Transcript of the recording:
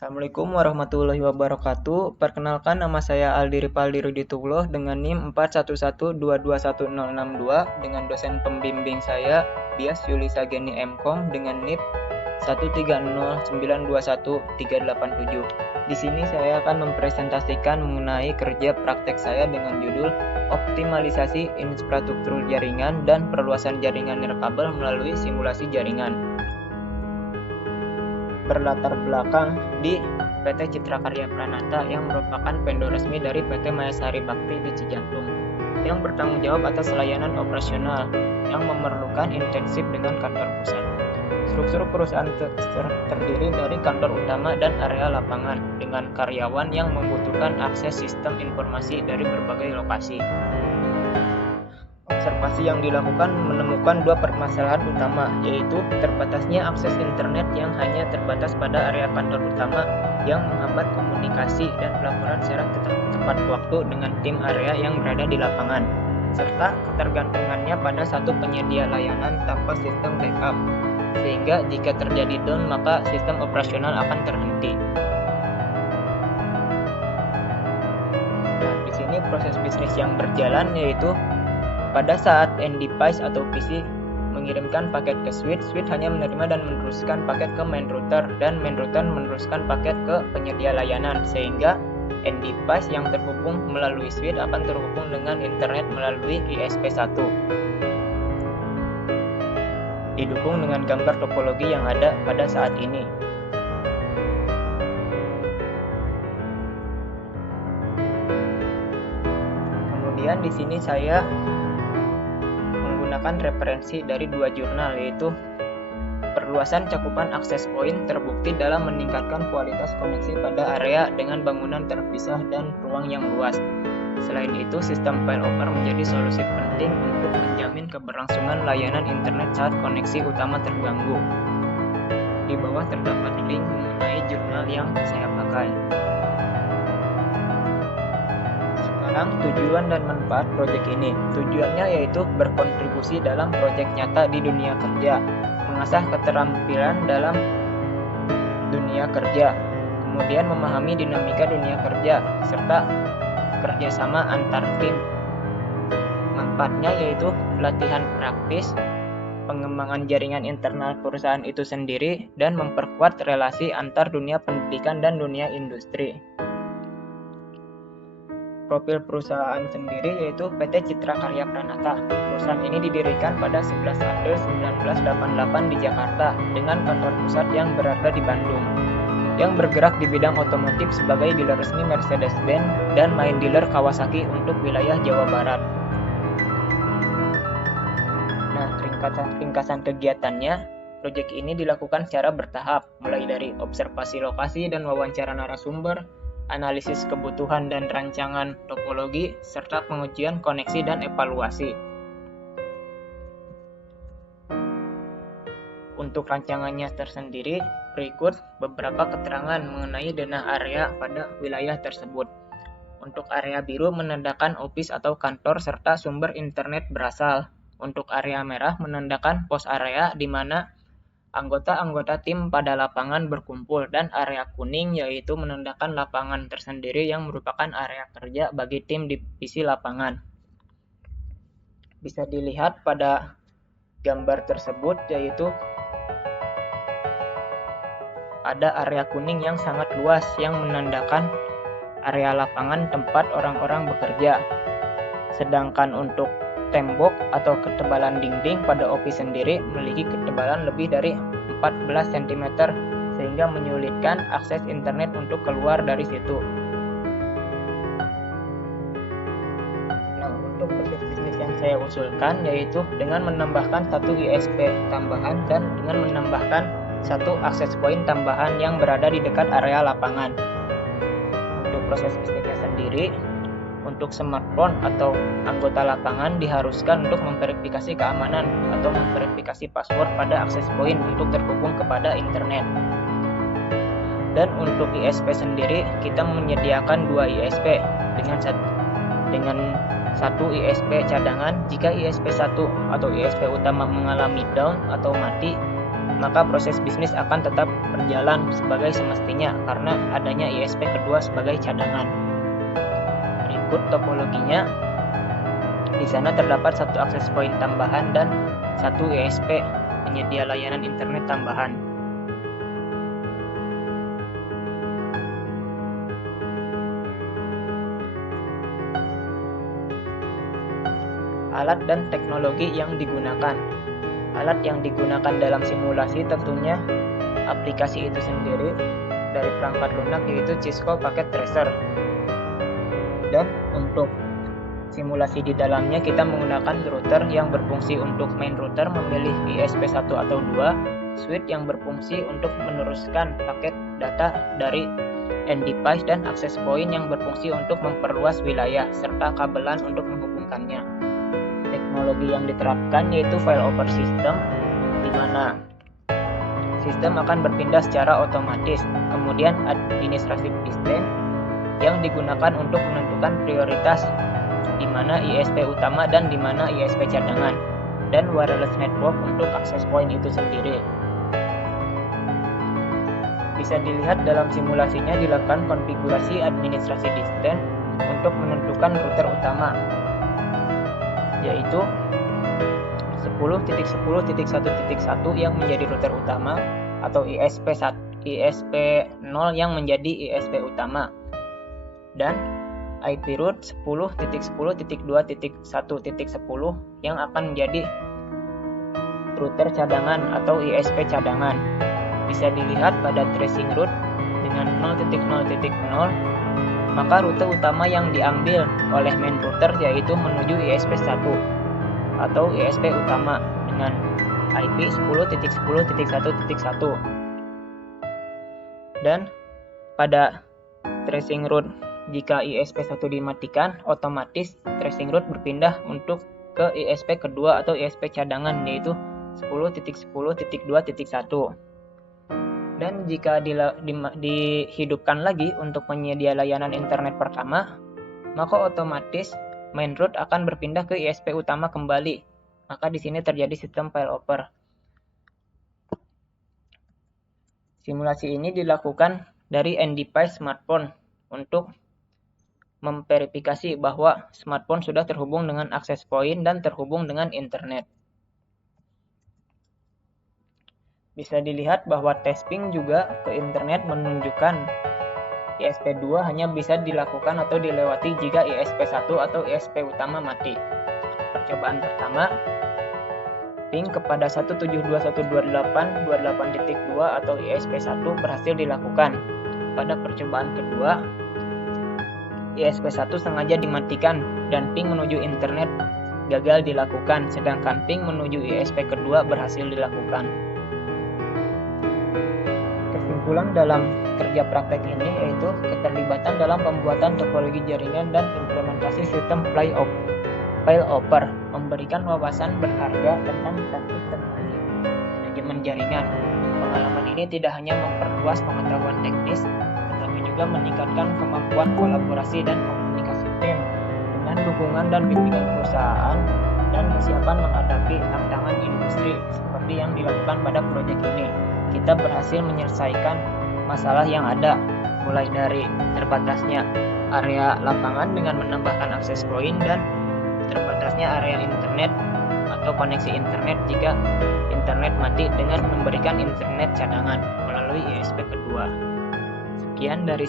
Assalamualaikum warahmatullahi wabarakatuh. Perkenalkan, nama saya Aldi Ripaldi Ruditullah dengan NIM 4112210062 dengan dosen pembimbing saya Bias Yulisa Geni Mkom dengan NIP 130921387. Di sini saya akan mempresentasikan mengenai kerja praktek saya dengan judul Optimalisasi Infrastruktur Jaringan dan Perluasan Jaringan Nirkabel melalui Simulasi Jaringan. Berlatar belakang di PT Citra Karya Pranata yang merupakan vendor resmi dari PT Mayasari Bakti di Cijantung yang bertanggung jawab atas layanan operasional yang memerlukan intensif dengan kantor pusat. Struktur perusahaan terdiri dari kantor utama dan area lapangan dengan karyawan yang membutuhkan akses sistem informasi dari berbagai lokasi. Observasi yang dilakukan menemukan dua permasalahan utama, yaitu terbatasnya akses internet yang hanya terbatas pada area kantor utama yang menghambat komunikasi dan pelaporan secara tepat waktu dengan tim area yang berada di lapangan, serta ketergantungannya pada satu penyedia layanan tanpa sistem backup, sehingga jika terjadi down maka sistem operasional akan terhenti. Nah, di sini proses bisnis yang berjalan yaitu pada saat end device atau PC mengirimkan paket ke switch hanya menerima dan meneruskan paket ke main router, dan main router meneruskan paket ke penyedia layanan, sehingga end device yang terhubung melalui switch akan terhubung dengan internet melalui ISP1. Didukung dengan gambar topologi yang ada pada saat ini. Kemudian di sini saya menggunakan referensi dari dua jurnal, yaitu perluasan cakupan akses point terbukti dalam meningkatkan kualitas koneksi pada area dengan bangunan terpisah dan ruang yang luas. Selain itu, sistem failover menjadi solusi penting untuk menjamin keberlangsungan layanan internet saat koneksi utama terganggu. Di bawah terdapat link mengenai jurnal yang saya pakai. Sekarang tujuan dan manfaat proyek ini. Tujuannya yaitu berkontribusi dalam proyek nyata di dunia kerja, mengasah keterampilan dalam dunia kerja, kemudian memahami dinamika dunia kerja, serta kerjasama antar tim. Manfaatnya yaitu latihan praktis, pengembangan jaringan internal perusahaan itu sendiri, dan memperkuat relasi antar dunia pendidikan dan dunia industri. Profil perusahaan sendiri yaitu PT Citra Karya Pranata. Perusahaan ini didirikan pada 11 April 1988 di Jakarta dengan kantor pusat yang berada di Bandung, yang bergerak di bidang otomotif sebagai dealer resmi Mercedes-Benz dan main dealer Kawasaki untuk wilayah Jawa Barat. Nah, ringkasan kegiatannya, proyek ini dilakukan secara bertahap, mulai dari observasi lokasi dan wawancara narasumber, analisis kebutuhan dan rancangan topologi, serta pengujian koneksi dan evaluasi. Untuk rancangannya tersendiri, berikut beberapa keterangan mengenai denah area pada wilayah tersebut. Untuk area biru menandakan office atau kantor serta sumber internet berasal. Untuk area merah menandakan pos area di mana anggota-anggota tim pada lapangan berkumpul, dan area kuning yaitu menandakan lapangan tersendiri yang merupakan area kerja bagi tim divisi lapangan. Bisa dilihat pada gambar tersebut yaitu ada area kuning yang sangat luas yang menandakan area lapangan tempat orang-orang bekerja. Sedangkan untuk tembok atau ketebalan dinding pada office sendiri memiliki ketebalan lebih dari 14 cm sehingga menyulitkan akses internet untuk keluar dari situ. Nah, untuk proses bisnis yang saya usulkan yaitu dengan menambahkan satu ISP tambahan dan dengan menambahkan satu akses point tambahan yang berada di dekat area lapangan. Untuk proses bisnisnya sendiri, untuk smartphone atau anggota lapangan diharuskan untuk memverifikasi keamanan atau memverifikasi password pada akses point untuk terhubung kepada internet. Dan untuk ISP sendiri, kita menyediakan dua ISP dengan satu ISP cadangan jika ISP1 atau ISP utama mengalami down atau mati, maka proses bisnis akan tetap berjalan sebagai semestinya karena adanya ISP kedua sebagai cadangan. Berikut topologinya. Di sana terdapat satu akses point tambahan dan satu ISP penyedia layanan internet tambahan. Alat dan teknologi yang digunakan. Alat yang digunakan dalam simulasi tentunya aplikasi itu sendiri dari perangkat lunak, yaitu Cisco Packet Tracer. Dan untuk simulasi di dalamnya kita menggunakan router yang berfungsi untuk main router memilih ISP1 atau 2, switch yang berfungsi untuk meneruskan paket data dari end device, dan akses point yang berfungsi untuk memperluas wilayah serta kabelan untuk menghubungkannya. Teknologi yang diterapkan yaitu failover system, di mana sistem akan berpindah secara otomatis. Kemudian administrative system yang digunakan untuk menentukan prioritas di mana ISP utama dan di mana ISP cadangan, dan wireless network untuk akses point itu sendiri. Bisa dilihat dalam simulasinya dilakukan konfigurasi administrasi distance untuk menentukan router utama, yaitu 10.10.1.1 yang menjadi router utama atau ISP0 yang menjadi ISP utama, dan IP route 10.10.2.1.10 yang akan menjadi router cadangan atau ISP cadangan. Bisa dilihat pada tracing route dengan 0.0.0, maka rute utama yang diambil oleh main router yaitu menuju ISP1 atau ISP utama dengan IP 10.10.1.1. Dan pada tracing route, jika ISP1 dimatikan, otomatis tracing route berpindah untuk ke ISP kedua atau ISP cadangan, yaitu 10.10.2.1. Dan jika dihidupkan lagi untuk penyedia layanan internet pertama, maka otomatis main route akan berpindah ke ISP utama kembali. Maka di sini terjadi sistem failover. Simulasi ini dilakukan dari end device smartphone untuk memverifikasi bahwa smartphone sudah terhubung dengan akses point dan terhubung dengan internet. Bisa dilihat bahwa testing juga ke internet menunjukkan ISP2 hanya bisa dilakukan atau dilewati jika ISP1 atau ISP utama mati. Percobaan pertama, ping kepada 172.128.28.2 atau ISP1 berhasil dilakukan. Pada percobaan kedua, ISP1 sengaja dimatikan dan ping menuju internet gagal dilakukan, sedangkan ping menuju ISP kedua berhasil dilakukan. Kesimpulan dalam kerja praktek ini yaitu keterlibatan dalam pembuatan topologi jaringan dan implementasi sistem failover memberikan wawasan berharga tentang taktik terbaik manajemen jaringan. Pengalaman ini tidak hanya memperluas pengetahuan teknis, tetapi juga meningkatkan kemampuan kolaborasi dan komunikasi tim dengan dukungan dan bimbingan perusahaan dan kesiapan menghadapi tantangan industri seperti yang dilakukan pada proyek ini. Kita berhasil menyelesaikan masalah yang ada, mulai dari terbatasnya area lapangan dengan menambahkan akses point dan terbatasnya area internet atau koneksi internet jika internet mati dengan memberikan internet cadangan melalui ISP kedua. Sekian dari